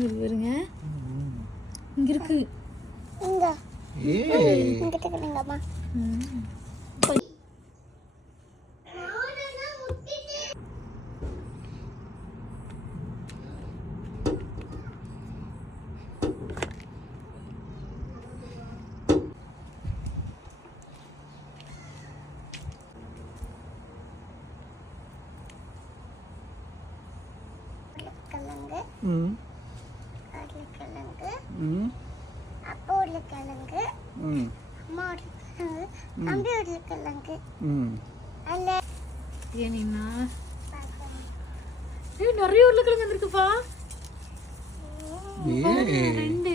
பாருங்க இங்க இருக்கு. இங்க ஏய் இங்க கேக்குறீங்கம்மா. உருளைக்கிழங்கு, அப்பா உருளைக்கிழங்கு, அம்மா உருளைக்கிழங்கு, தம்பி உருளைக்கிழங்கு. ஏனின்னா நிறைய உருளைக்கிழங்கு வந்திருக்குப்பா. ரெண்டு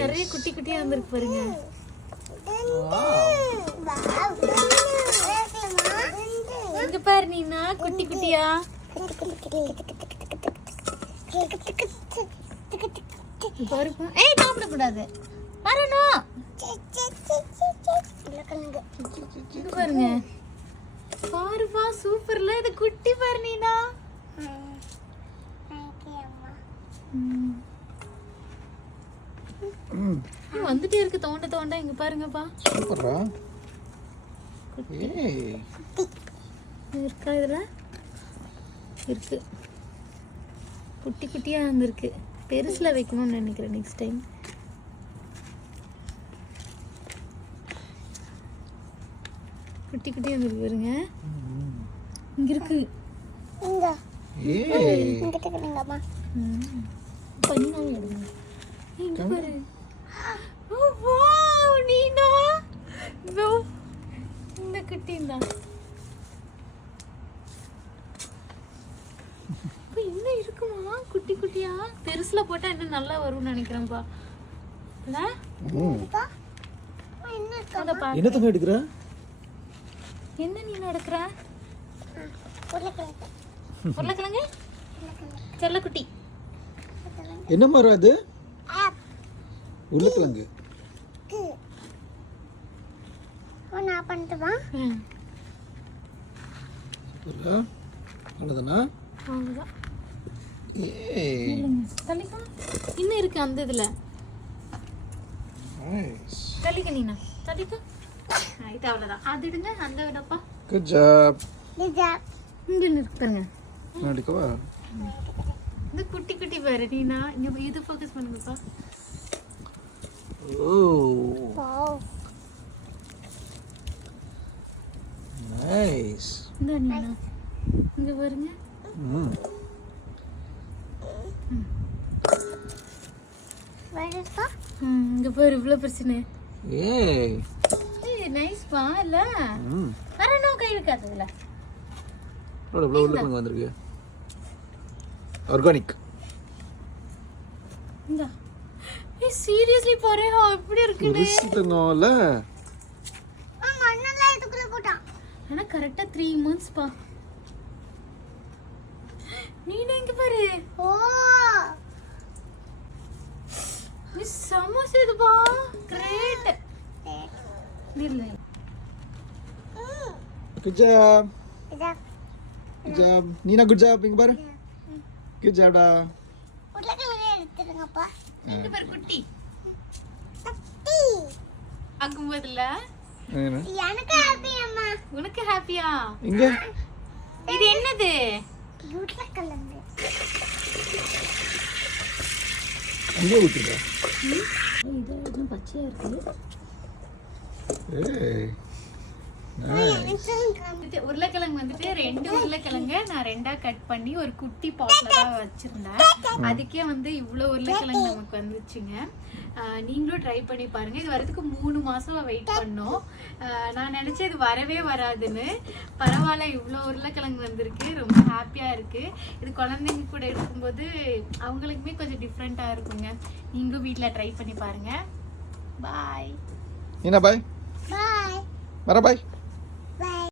நிறைய குட்டி குட்டியா வந்திருக்கு பாருங்க. இங்க பாரு நீனா குட்டி குட்டியா. பாருப்பா. ஏய் சாப்பிட கூடாது. வரணும். இங்க பாருங்க. பாருப்பா சூப்பர்ல. இது குட்டி பாரு நீனா. வந்துட்டே இருக்கு தோண்ட தோண்ட. இங்க பாருங்கப்பா. சூப்பரா. ஏய் இருக்கா இதுல இருக்கு. குட்டி குட்டியா வந்திருக்கு. பெருசுல வைக்கணும்னு நினைக்கிறேன் நெக்ஸ்ட் டைம். குட்டி குட்டியா வந்திருக்கு பாருங்க. இங்க இருக்கு. இங்க ஏய் இங்க கேக்குறீங்கம்மா. பண்ணாம எடுங்க. இங்க பாரு. ஓ வாவ் நீனா. வா இந்த குட்டினா. இன்னும் இருக்குமா குட்டி குட்டியா. பெருசுல போட்டா இன்னும் நல்லா வரும்னு நினைக்கிறேன்ப்பா. இல்ல என்ன தங்க எடுக்கற? என்ன நீ நடக்கற? உருளைக்கிழங்கு. உருளைக்கிழங்கு செல்ல குட்டி. என்ன மரம் அது? உருளைக்கிழங்கு. நான் பண்ணட்டுமா? சூப்பரா. நல்லதானா? அவ்வளவுதான். ஏய் தள்ளிக்கா. இன்னும் இருக்கு அந்த இதுல. நைஸ். தள்ளிக்க நீனா. தள்ளிக்க. இது அவ்வளவுதான். அது எடுங்க. அந்த விடப்பா. Good job. இங்க இருக்கு பாருங்க. நடிக்கவா? இந்த குட்டி குட்டி பாரு நீனா. இங்க இது ஃபோக்கஸ் பண்ணுங்கப்பா. ஓ வாவ். நைஸ். இந்த நீனா. இங்க பாருங்க. வரப்பா. இங்க பாரு இவ்வளவு பிரச்சனை. ஏய் நைஸ்பா இல்ல. வரணும் கை வைக்காததுல. இவ்வளவு உருளைக்கிழங்கு வந்திருக்கு. ஆர்கானிக். இந்த ஏய் சீரியஸ்லி பாரு எப்படி இருக்குன்னு. ரிஸ்தங்கோல. மண்ணெல்லாம் இதுக்குள்ள போட்டான். ஆனா கரெக்ட்டா 3 months பா. நீனா இங்க பாரு. ஓ நீ சமோசா இதுப்பா. கிரேட். இல்ல குட் ஜாப். இதா குட் ஜாப். நீனா குட் ஜாப். இங்க பாரு. குட் ஜாப்டா. உருளைக்கிழங்கு எடுத்துருங்கப்பா. இங்க பாரு குட்டி. தட்டி. ஆகும்போதுல என்ன? எனக்கு ஹாப்பி அம்மா. உனக்கு ஹாப்பியா? இங்க இது என்னது? உருளைக்கிழங்கு. இங்க ஊத்துடா. இது இன்னும் பச்சையா இருக்கு. ஏய் உருளைக்கிழங்கு வந்துட்டு 2 உருளைக்கிழங்க நான் 2ஆ கட் பண்ணி ஒரு குட்டி பாட்ல தான் வச்சிருந்தேன். அதுக்கே வந்து இவ்வளவு உருளைக்கிழங்கு நமக்கு வந்துச்சுங்க. நீங்களும் ட்ரை பண்ணி பாருங்க. இது வரதுக்கு 3 மாசம் வெயிட் பண்ணோம். நான் நினைச்சேன் இது வரவே வராதுன்னு. பரவாயில்ல இவ்வளோ உருளைக்கிழங்கு வந்திருக்கு. ரொம்ப ஹாப்பியா இருக்கு. இது குழந்தைங்க கூட இருக்கும்போது அவங்களுக்குமே கொஞ்சம் டிஃப்ரெண்டா இருக்குங்க. நீங்களும் வீட்டில் ட்ரை பண்ணி பாருங்க. பாய். நீனா பாய். பாய். வர பாய். Bye.